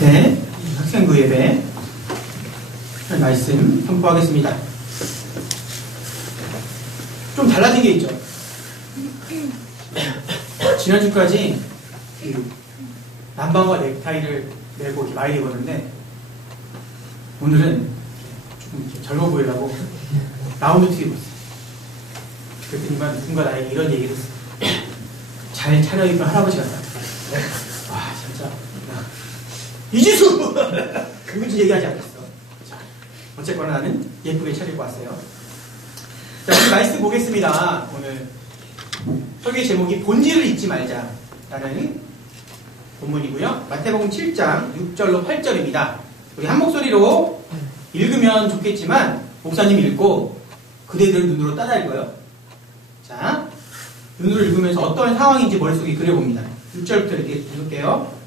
네, 학생부 예배 말씀 선포하겠습니다. 좀 달라진 게 있죠. 지난주까지 남방과 넥타이를 메고 이렇게 많이 입었는데 오늘은 조금 젊어 보이려고 라운드 티 입었어요. 그랬더니만 누군가 나에게 이런 얘기를 했어요. 잘 차려입은 할아버지 같다. 와, 진짜. 이지수! 그분지 얘기하지 않겠어. 자, 어쨌거나 나는 예쁘게 차리고 왔어요. 자, 오늘 말씀 보겠습니다. 오늘 설교 제목이 본질을 잊지 말자라는 본문이고요. 마태복음 7장 6절로 8절입니다. 우리 한 목소리로 읽으면 좋겠지만 목사님이 읽고 그대들 눈으로 따라 읽어요. 자, 눈으로 읽으면서 어떤 상황인지 머릿속에 그려봅니다. 6절부터 이렇게 읽을게요.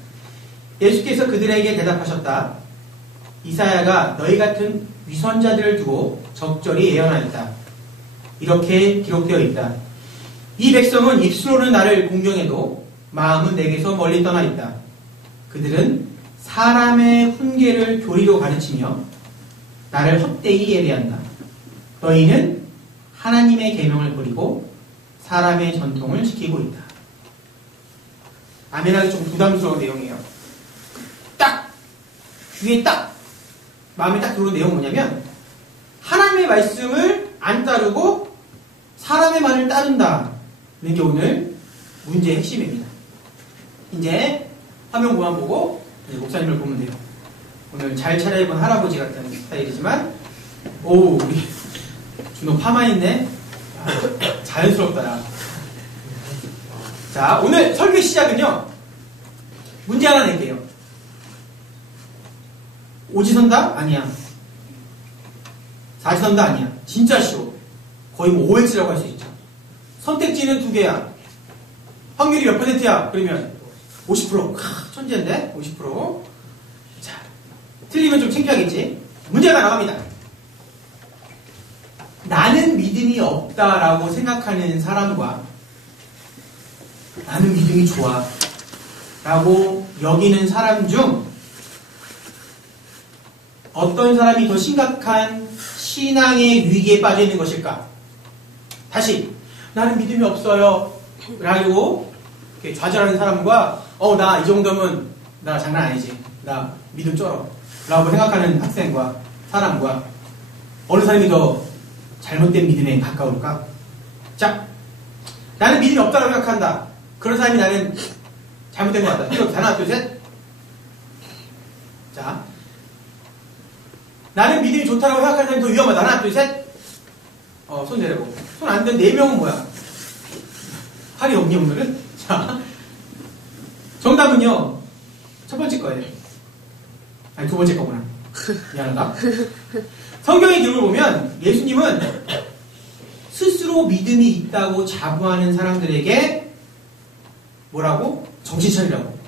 예수께서 그들에게 대답하셨다. 이사야가 너희 같은 위선자들을 두고 적절히 예언하였다. 이렇게 기록되어 있다. 이 백성은 입술로는 나를 공경해도 마음은 내게서 멀리 떠나 있다. 그들은 사람의 훈계를 교리로 가르치며 나를 헛되이 예배한다. 너희는 하나님의 계명을 버리고 사람의 전통을 지키고 있다. 아멘하기 좀 부담스러운 내용이에요. 딱 귀에 딱 마음에 딱 들어오는 내용은 뭐냐면 하나님의 말씀을 안 따르고 사람의 말을 따른다는 게 오늘 문제의 핵심입니다. 이제 화면 보안 보고 목사님을 보면 돼요. 오늘 잘 차려입은 할아버지 같은 스타일이지만 오, 우리 준호 파마 있네. 자연스럽다. 야. 자, 오늘 설교 시작은요. 문제 하나 낼게요. 오지선다? 아니야. 사지선다? 아니야. 진짜 쉬워. 거의 뭐 OX라고 할 수 있죠. 선택지는 2개야. 확률이 몇 %야? 그러면 50%. 천재인데? 50%. 자, 틀리면 좀 창피하겠지? 문제가 나갑니다. 나는 믿음이 없다라고 생각하는 사람과 나는 믿음이 좋아 라고 여기는 사람 중 어떤 사람이 더 심각한 신앙의 위기에 빠져 있는 것일까? 다시 나는 믿음이 없어요 라고 좌절하는 사람과 나 이 정도면 나 장난 아니지, 나 믿음 쩔어 라고 생각하는 학생과 사람과 어느 사람이 더 잘못된 믿음에 가까울까? 자, 나는 믿음이 없다고 생각한다. 그런 사람이 나는 잘못된 것 같다. 이렇게 하나, 둘, 셋. 자, 나는 믿음이 좋다고 생각하는 사람이 더 위험하다. 하나, 둘, 셋. 손 내려보고. 손 안 든 4명은 뭐야? 팔이 없니, 오늘은? 자, 정답은요, 첫 번째 거예요. 아니, 두 번째 거구나. 미안하다. 성경의 기록을 보면 예수님은 스스로 믿음이 있다고 자부하는 사람들에게 뭐라고? 정신 차리라고.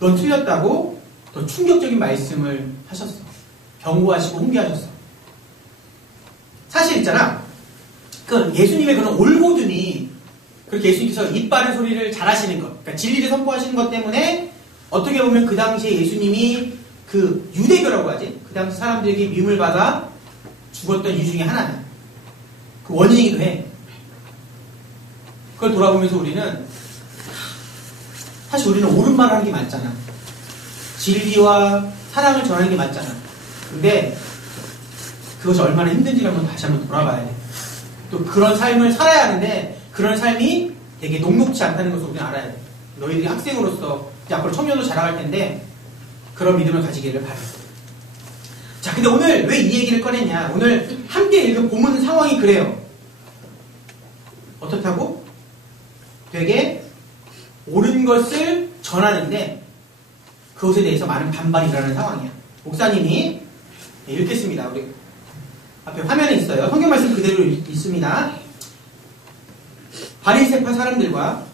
넌 틀렸다고 더 충격적인 말씀을 하셨어. 경고하시고 훈계하셨어. 사실 있잖아. 그 예수님의 그런 올고든이 그렇게 예수님께서 입 바른 소리를 잘하시는 것, 그러니까 진리를 선포하시는 것 때문에 어떻게 보면 그 당시에 예수님이 그 유대교라고 하지. 그 당시 사람들에게 미움을 받아 죽었던 이유 중에 하나는 그 원인이기도 해. 그걸 돌아보면서 우리는 사실 우리는 옳은 말을 하는 게 맞잖아. 진리와 사랑을 전하는 게 맞잖아. 근데 그것이 얼마나 힘든지를 한번 다시 한번 돌아봐야 돼. 또 그런 삶을 살아야 하는데 그런 삶이 되게 녹록지 않다는 것을 우리는 알아야 돼. 너희들이 학생으로서 이제 앞으로 청년으로 자라갈 텐데 그런 믿음을 가지기를 바래. 자, 근데 오늘 왜 이 얘기를 꺼냈냐? 오늘 함께 읽은 본문 상황이 그래요. 어떻다고? 되게 옳은 것을 전하는데 그것에 대해서 많은 반발이 일어나는 상황이야. 목사님이 읽겠습니다. 우리 앞에 화면에 있어요. 성경 말씀 그대로 있습니다. 바리새파 사람들과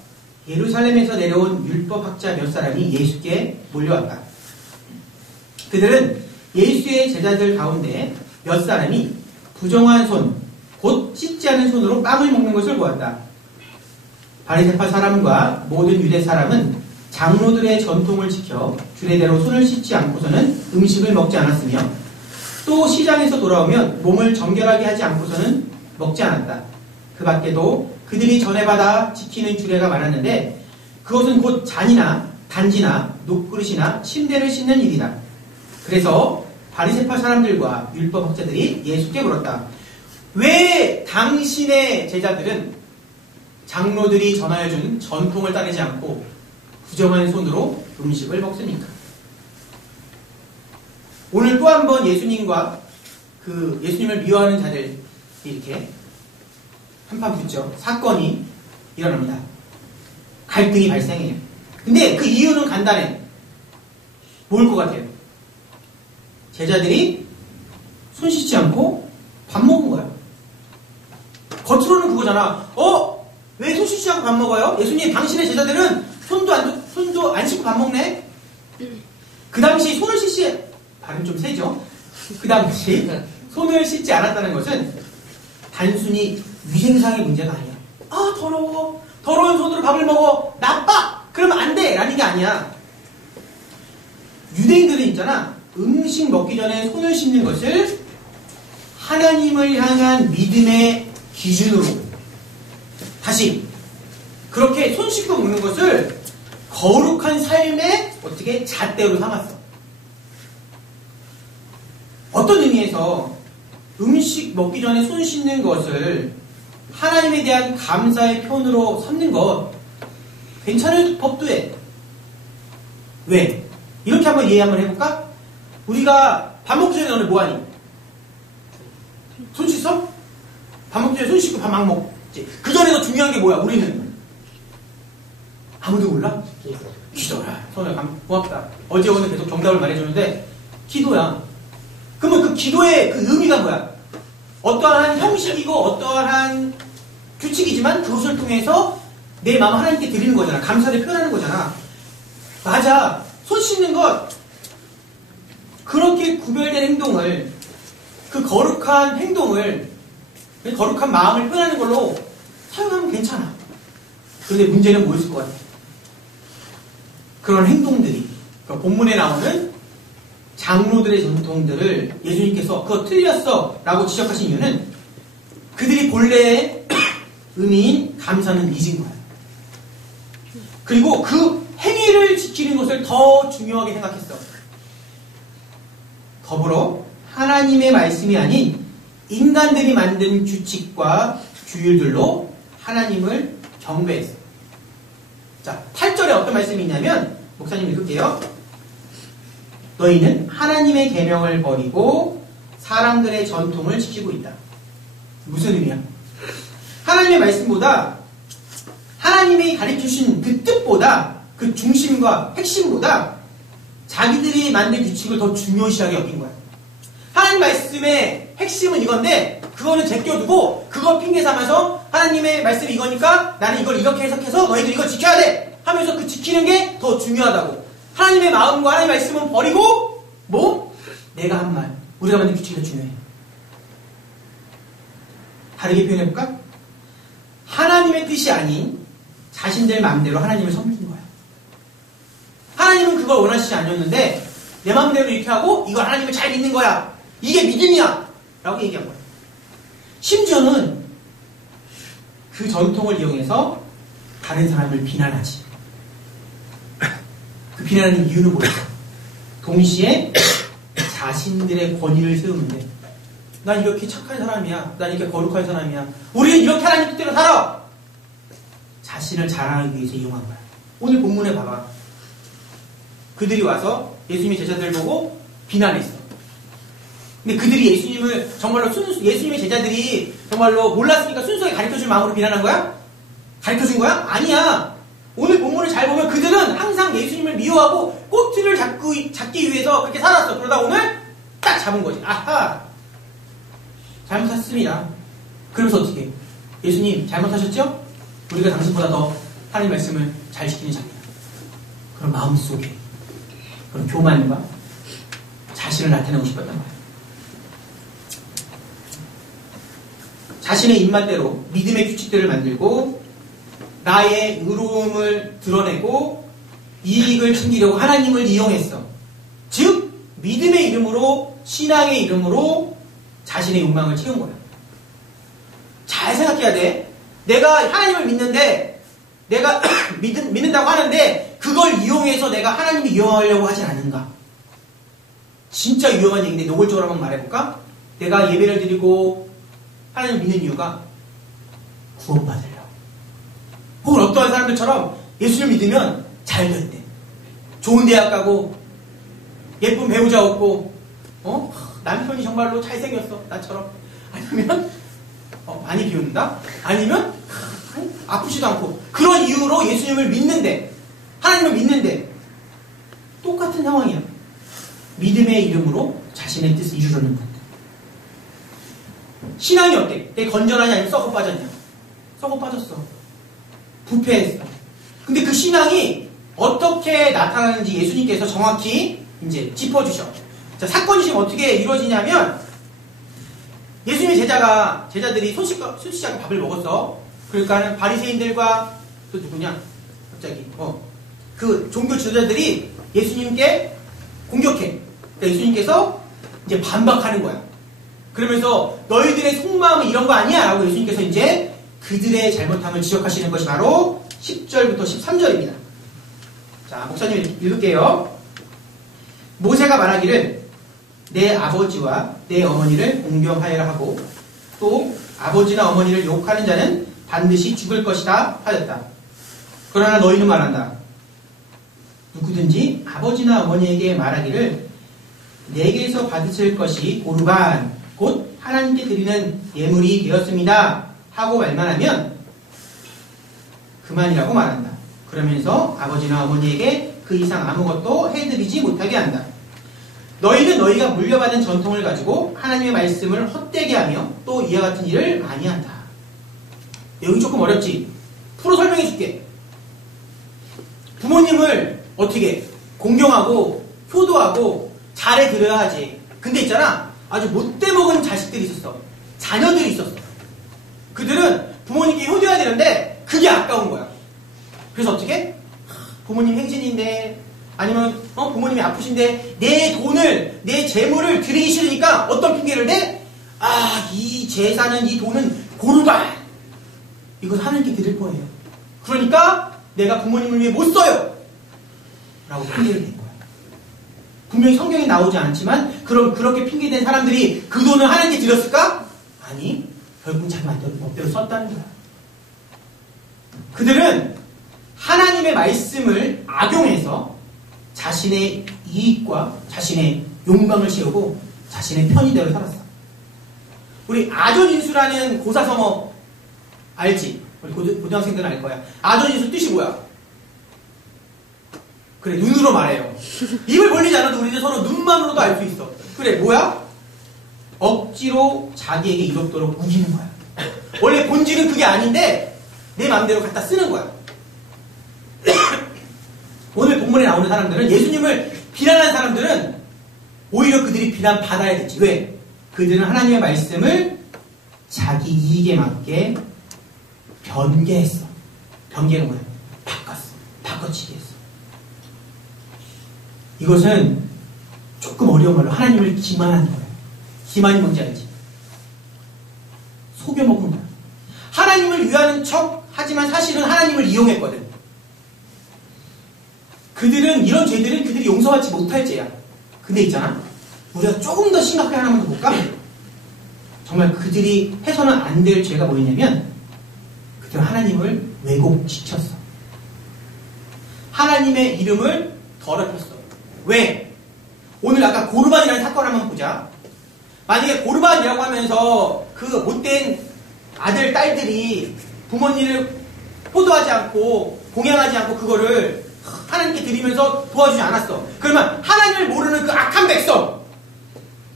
예루살렘에서 내려온 율법학자 몇 사람이 예수께 몰려왔다. 그들은 예수의 제자들 가운데 몇 사람이 부정한 손, 곧 씻지 않은 손으로 빵을 먹는 것을 보았다. 바리새파 사람과 모든 유대 사람은 장로들의 전통을 지켜 주례대로 손을 씻지 않고서는 음식을 먹지 않았으며 또 시장에서 돌아오면 몸을 정결하게 하지 않고서는 먹지 않았다. 그 밖에도 그들이 전해받아 지키는 주례가 많았는데 그것은 곧 잔이나 단지나 녹그릇이나 침대를 씻는 일이다. 그래서 바리새파 사람들과 율법학자들이 예수께 물었다. 왜 당신의 제자들은 장로들이 전하여준 전통을 따르지 않고 부정한 손으로 음식을 먹습니까? 오늘 또 한 번 예수님과 그 예수님을 미워하는 자들이 이렇게 한판 붙죠. 사건이 일어납니다. 갈등이 발생해요. 근데 그 이유는 간단해. 뭘 것 같아요? 제자들이 손 씻지 않고 밥 먹은 거야. 겉으로는 그거잖아. 왜 손 씻지 않고 밥 먹어요? 예수님, 당신의 제자들은 손도 안 씻고 밥 먹네? 그 당시 손을 씻지, 발음 좀 세죠? 그 당시 손을 씻지 않았다는 것은 단순히 위생상의 문제가 아니야. 더러워. 더러운 손으로 밥을 먹어. 나빠! 그러면 안 돼! 라는 게 아니야. 유대인들은 있잖아. 음식 먹기 전에 손을 씻는 것을 하나님을 향한 믿음의 기준으로 다시 그렇게 손 씻고 먹는 것을 거룩한 삶의 어떻게 잣대로 삼았어. 어떤 의미에서 음식 먹기 전에 손 씻는 것을 하나님에 대한 감사의 표현으로 삼는 것 괜찮을 법도 해. 왜? 이렇게 한번 이해 한번 해볼까? 우리가 밥 먹기 전에 너는 뭐하니? 손 씻어? 밥 먹기 전에 손 씻고 밥 막 먹지. 그 전에 더 중요한 게 뭐야? 우리는 아무도 몰라? 기도라. 손을 고맙다. 어제 오늘 계속 정답을 말해주는데 기도야. 그러면 그 기도의 그 의미가 뭐야? 어떠한 형식이고 어떠한 규칙이지만 그것을 통해서 내 마음 하나님께 드리는 거잖아. 감사를 표현하는 거잖아. 맞아. 손 씻는 것 그렇게 구별된 행동을 그 거룩한 행동을 거룩한 마음을 표현하는 걸로 사용하면 괜찮아. 그런데 문제는 뭐였을 것 같아? 그런 행동들이 그러니까 본문에 나오는 장로들의 전통들을 예수님께서 그거 틀렸어 라고 지적하신 이유는 그들이 본래의 의미인 감사는 잊은 거야. 그리고 그 행위를 지키는 것을 더 중요하게 생각했어. 더불어 하나님의 말씀이 아닌 인간들이 만든 규칙과 규율들로 하나님을 경배했어. 자, 8절에 어떤 말씀이 있냐면 목사님 읽을게요. 너희는 하나님의 계명을 버리고 사람들의 전통을 지키고 있다. 무슨 의미야? 하나님의 말씀보다 하나님이 가르쳐주신 그 뜻보다 그 중심과 핵심보다 자기들이 만든 규칙을 더 중요시하게 여긴 거야. 하나님 말씀의 핵심은 이건데 그거는 제껴두고 그거 핑계 삼아서 하나님의 말씀이 이거니까 나는 이걸 이렇게 해석해서 너희들 이거 지켜야 돼 하면서 그 지키는 게 더 중요하다고. 하나님의 마음과 하나님의 말씀은 버리고 내가 한 말, 우리가 만든 규칙이 더 중요해. 다르게 표현해볼까? 하나님의 뜻이 아닌 자신들 마음대로 하나님을 섬기는 거야. 하나님은 그걸 원하시지 않았는데 내 마음대로 이렇게 하고 이거 하나님을 잘 믿는 거야. 이게 믿음이야 라고 얘기한 거야. 심지어는 그 전통을 이용해서 다른 사람을 비난하지. 그 비난하는 이유는 뭐야? 동시에 자신들의 권위를 세우는데 난 이렇게 착한 사람이야. 난 이렇게 거룩한 사람이야. 우리는 이렇게 하나님 뜻대로 살아. 자신을 자랑하기 위해서 이용한 거야. 오늘 본문에 봐봐. 그들이 와서 예수님의 제자들 보고 비난했어. 근데 그들이 예수님을 정말로 예수님의 제자들이 정말로 몰랐으니까 순수하게 가르쳐줄 마음으로 비난한 거야? 가르쳐준 거야? 아니야. 오늘 본문을 잘 보면 그들은 항상 예수님을 미워하고 꼬투리를 잡기 위해서 그렇게 살았어. 그러다 오늘 딱 잡은 거지. 아하! 잘못했습니다. 그러면서 어떻게 해? 예수님 잘못하셨죠? 우리가 당신보다 더 하나님 말씀을 잘 지키는 자입니다. 그런 마음속에 그런 교만과 자신을 나타내고 싶었단 말이에요. 자신의 입맛대로 믿음의 규칙들을 만들고 나의 의로움을 드러내고 이익을 챙기려고 하나님을 이용했어. 즉 믿음의 이름으로, 신앙의 이름으로 자신의 욕망을 채운 거야. 잘 생각해야 돼. 내가 하나님을 믿는데, 내가 믿는다고 하는데 그걸 이용해서 내가 하나님을 이용하려고 하진 않은가? 진짜 위험한 얘기인데 노골적으로 한번 말해볼까? 내가 예배를 드리고 하나님을 믿는 이유가 구원받으려고. 혹은 어떠한 사람들처럼 예수를 믿으면 잘 됐대. 좋은 대학 가고 예쁜 배우자 얻고 남편이 정말로 잘생겼어 나처럼. 아니면 많이 비웃는다? 아니면 아프지도 않고. 그런 이유로 예수님을 믿는데, 하나님을 믿는데 똑같은 상황이야. 믿음의 이름으로 자신의 뜻을 이루려는 것. 신앙이 어때? 되게 건전하냐 아니면 썩어 빠졌냐? 썩어 빠졌어. 부패했어. 근데 그 신앙이 어떻게 나타나는지 예수님께서 정확히 이제 짚어주셔. 자, 사건이 지금 어떻게 이루어지냐면, 예수님의 제자들이 손 씻자고 밥을 먹었어. 그러니까 바리새인들과 또 누구냐? 갑자기 그 종교 지도자들이 예수님께 공격해. 그러니까 예수님께서 이제 반박하는 거야. 그러면서 너희들의 속마음은 이런 거 아니야? 라고 예수님께서 이제 그들의 잘못함을 지적하시는 것이 바로 10절부터 13절입니다. 자, 목사님 읽을게요. 모세가 말하기를 내 아버지와 내 어머니를 공경하여라 하고 또 아버지나 어머니를 욕하는 자는 반드시 죽을 것이다 하였다. 그러나 너희는 말한다. 누구든지 아버지나 어머니에게 말하기를 내게서 받으실 것이 고르반 곧 하나님께 드리는 예물이 되었습니다 하고 말만 하면 그만이라고 말한다. 그러면서 아버지나 어머니에게 그 이상 아무것도 해드리지 못하게 한다. 너희는 너희가 물려받은 전통을 가지고 하나님의 말씀을 헛되게 하며 또 이와 같은 일을 많이 한다. 여기 조금 어렵지? 풀어 설명해 줄게. 부모님을 어떻게 공경하고 효도하고 잘해 드려야 하지. 근데 있잖아, 아주 못돼 먹은 자식들이 있었어. 자녀들이 있었어. 그들은 부모님께 효도해야 되는데 그게 아까운 거야. 그래서 어떻게? 부모님 행진인데, 아니면 부모님이 아프신데 내 돈을, 내 재물을 드리기 싫으니까 어떤 핑계를 대? 이 제사는, 이 돈은 고르반, 이건 하나님께 드릴 거예요. 그러니까 내가 부모님을 위해 못 써요 라고 핑계를 댄 거야. 분명히 성경에 나오지 않지만 그렇게 핑계댄 사람들이 그 돈을 하나님께 드렸을까? 아니, 결국은 자기 멋대로 썼다는 거야. 그들은 하나님의 말씀을 악용해서 자신의 이익과 자신의 욕망을 채우고 자신의 편의대로 살았어. 우리 아전인수라는 고사성어 알지? 우리 고등학생들은 알 거야. 아전인수 뜻이 뭐야? 그래, 눈으로 말해요. 입을 벌리지 않아도 우리는 서로 눈만으로도 알 수 있어. 그래, 뭐야? 억지로 자기에게 이롭도록 우기는 거야. 원래 본질은 그게 아닌데 내 마음대로 갖다 쓰는 거야. 오늘 본문에 나오는 사람들은, 예수님을 비난한 사람들은 오히려 그들이 비난받아야 되지. 왜? 그들은 하나님의 말씀을 자기 이익에 맞게 변개했어. 변개는 뭐야? 바꿨어. 바꿔치기 했어. 이것은 조금 어려운 말로 하나님을 기만하는 거야. 기만이 뭔지 알지? 속여먹은 거야. 하나님을 위하는 척 하지만 사실은 하나님을 이용했거든. 그들은, 이런 죄들은 그들이 용서하지 못할 죄야. 근데 있잖아, 우리가 조금 더 심각하게 하나만 더 볼까? 정말 그들이 해서는 안 될 죄가 뭐였냐면, 그들은 하나님을 왜곡시켰어. 하나님의 이름을 더럽혔어. 왜? 오늘 아까 고르반이라는 사건을 한번 보자. 만약에 고르반이라고 하면서 그 못된 아들, 딸들이 부모님을 효도하지 않고 공양하지 않고 그거를 하나님께 드리면서 도와주지 않았어. 그러면 하나님을 모르는 그 악한 백성,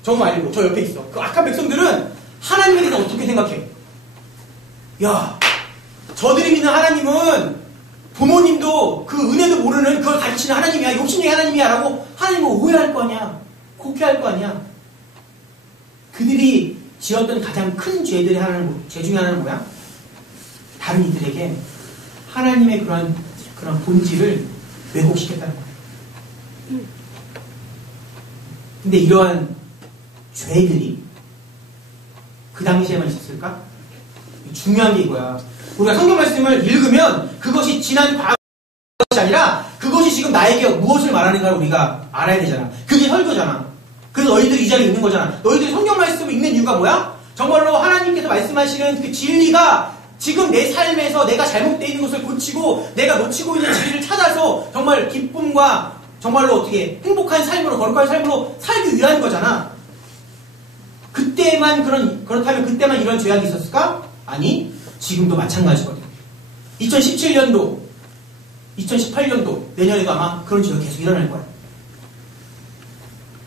저 말고 저 옆에 있어. 그 악한 백성들은 하나님에 대해서 어떻게 생각해? 야, 저들이 믿는 하나님은 부모님도 그 은혜도 모르는 그걸 가르치는 하나님이야, 욕심쟁이 하나님이야 라고 하나님을 오해할 거 아니야. 곡해할 거 아니야. 그들이 지었던 가장 큰 죄 중에 하나는 뭐야? 다른 이들에게 하나님의 그런 본질을 왜곡시켰다는 거예요. 근데 이러한 죄들이 그 당시에만 있었을까? 중요한 게 이거야. 우리가 성경 말씀을 읽으면 그것이 지난 과거가 아니라 그것이 지금 나에게 무엇을 말하는가를 우리가 알아야 되잖아. 그게 설교잖아. 그래서 너희들이 이 자리에 있는 거잖아. 너희들이 성경 말씀을 읽는 이유가 뭐야? 정말로 하나님께서 말씀하시는 그 진리가 지금 내 삶에서 내가 잘못되어 있는 것을 고치고 내가 놓치고 있는 진리를 찾아서 정말 기쁨과 정말로 어떻게 행복한 삶으로 거룩한 삶으로 살기 위한 거잖아. 그렇다면 그때만 이런 죄악이 있었을까? 아니, 지금도 마찬가지거든. 2017년도, 2018년도, 내년에도 아마 그런 죄가 계속 일어날 거야.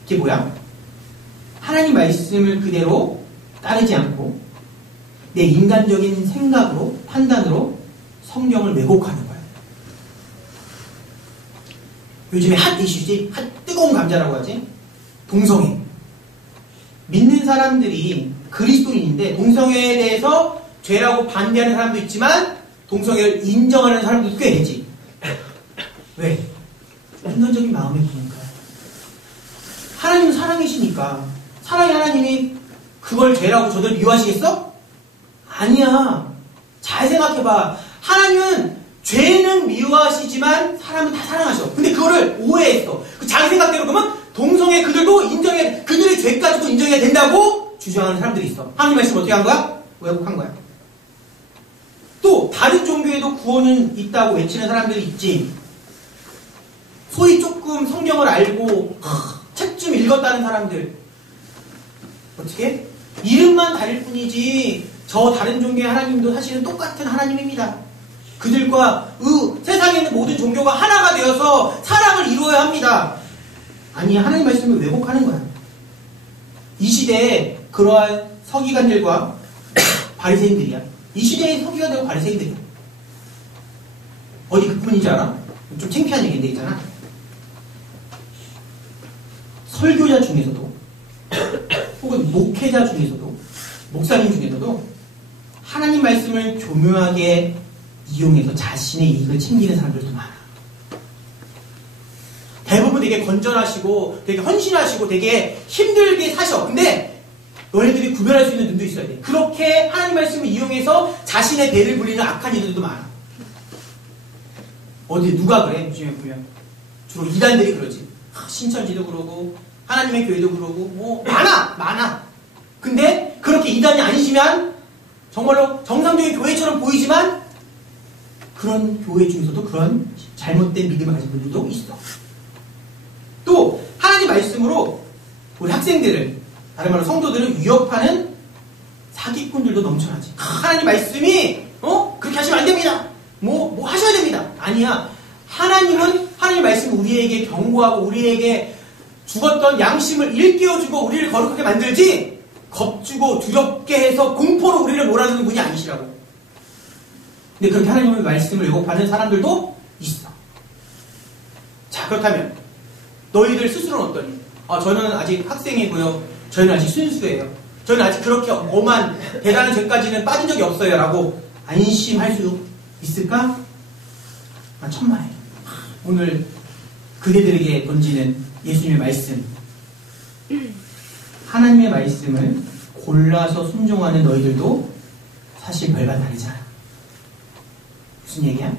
그게 뭐야? 하나님 말씀을 그대로 따르지 않고 내 인간적인 생각으로, 판단으로 성경을 왜곡하는 거야. 요즘에 핫 이슈지? 핫 뜨거운 감자라고 하지? 동성애. 믿는 사람들이 그리스도인인데 동성애에 대해서 죄라고 반대하는 사람도 있지만 동성애를 인정하는 사람도 꽤 되지. 왜? 인간적인 마음의 부니까. 하나님은 사랑이시니까. 사랑의 하나님이 그걸 죄라고 저들 미워하시겠어? 아니야. 잘 생각해봐. 하나님은 죄는 미워하시지만 사람은 다 사랑하셔. 근데 그거를 오해했어. 그 자기 생각대로 그러면 동성애 그들도 그들의 죄까지도 인정해야 된다고 주장하는 사람들이 있어. 하나님 말씀 어떻게 한 거야? 왜곡한 거야. 또 다른 종교에도 구원은 있다고 외치는 사람들이 있지. 소위 조금 성경을 알고 책 좀 읽었다는 사람들. 어떻게? 이름만 다를 뿐이지 저 다른 종교의 하나님도 사실은 똑같은 하나님입니다. 그들과 세상에 있는 모든 종교가 하나가 되어서 사랑을 이루어야 합니다. 아니, 하나님 말씀을 왜곡하는 거야. 이 시대에 그러한 서기관들과 바리새인들이야. 이 시대의 서기관들과 바리새인들이야. 어디 그뿐이지 않아? 좀 창피한 얘기인데 있잖아. 설교자 중에서도 혹은 목회자 중에서도 목사님 중에서도 하나님 말씀을 교묘하게 이용해서 자신의 이익을 챙기는 사람들도 많아. 대부분 되게 건전하시고 되게 헌신하시고 되게 힘들게 사셔. 근데 너희들이 구별할 수 있는 눈도 있어야 돼. 그렇게 하나님 말씀을 이용해서 자신의 배를 불리는 악한 이들도 많아. 어디 누가 그래? 요즘에 보면 주로 이단들이 그러지. 신천지도 그러고 하나님의 교회도 그러고 많아. 근데 그렇게 이단이 아니시면 정말로 정상적인 교회처럼 보이지만 그런 교회 중에서도 그런 잘못된 믿음을 가진 분들도 있어. 또 하나님 말씀으로 우리 학생들을, 다른 말로 성도들을 위협하는 사기꾼들도 넘쳐나지. 하나님 말씀이 그렇게 하시면 안 됩니다. 뭐 하셔야 됩니다. 아니야. 하나님은 하나님 말씀 우리에게 경고하고 우리에게 죽었던 양심을 일깨워주고 우리를 거룩하게 만들지 겁주고 두렵게 해서 공포로 우리를 몰아주는 분이 아니시라고. 근데 그렇게 하나님의 말씀을 왜곡하는 사람들도 있어. 자, 그렇다면 너희들 스스로는 어떠니? 저는 아직 학생이고요. 저희는 아직 순수해요. 저희는 아직 그렇게 엄한 대단한 죄까지는 빠진 적이 없어요. 라고 안심할 수 있을까? 천만에. 오늘 그대들에게 던지는 예수님의 말씀. 하나님의 말씀을 골라서 순종하는 너희들도 사실 별반 다르지 않아. 무슨 얘기야?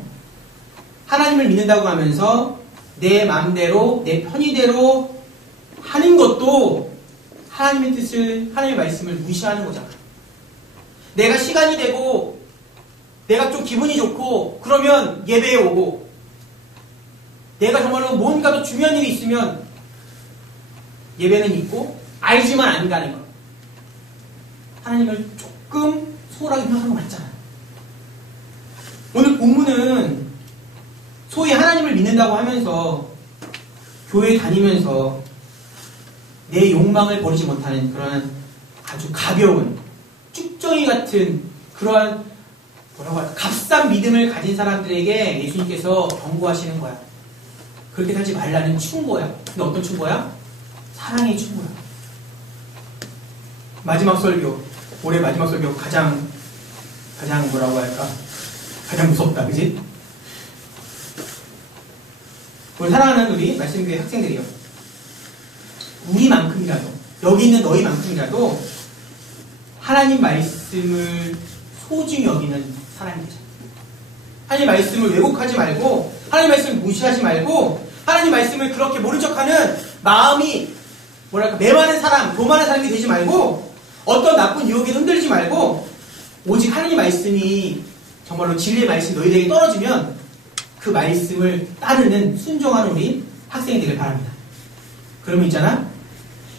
하나님을 믿는다고 하면서 내 마음대로 내 편의대로 하는 것도 하나님의 뜻을, 하나님의 말씀을 무시하는 거잖아. 내가 시간이 되고 내가 좀 기분이 좋고 그러면 예배에 오고, 내가 정말로 뭔가 더 중요한 일이 있으면 예배는 있고 알지만 안 가는 거. 하나님을 조금 소홀하게 생각하는 거 맞잖아. 오늘 본문은 소위 하나님을 믿는다고 하면서 교회 다니면서 내 욕망을 버리지 못하는 그런 아주 가벼운 쭉정이 같은 그러한 뭐라고 할까, 값싼 믿음을 가진 사람들에게 예수님께서 경고하시는 거야. 그렇게 살지 말라는 충고야. 근데 어떤 충고야? 사랑의 충고야. 마지막 설교, 올해 마지막 설교 가장 뭐라고 할까? 가장 무섭다, 그지? 우리 사랑하는 우리 말씀교회 학생들이요. 우리만큼이라도, 여기 있는 너희만큼이라도 하나님 말씀을 소중히 여기는 사람이 되자. 하나님 말씀을 왜곡하지 말고, 하나님 말씀을 무시하지 말고, 하나님 말씀을 그렇게 모른 척하는 마음이 메마른 사람, 교만한 사람이 되지 말고, 어떤 나쁜 유혹에 흔들리지 말고, 오직 하나님 말씀이 정말로 진리의 말씀이 너희들에게 떨어지면 그 말씀을 따르는 순종하는 우리 학생이 되길 바랍니다. 그러면 있잖아,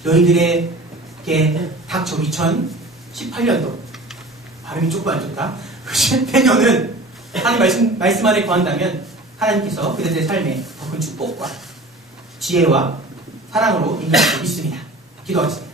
너희들에게 닥쳐 2018년도 발음이 조금 안 좋다. 내년은 하나님 말씀 안에 거한다면 하나님께서 그들의 삶에 더 큰 축복과 지혜와 사랑으로 인도하실 수 있습니다. 기도하겠습니다.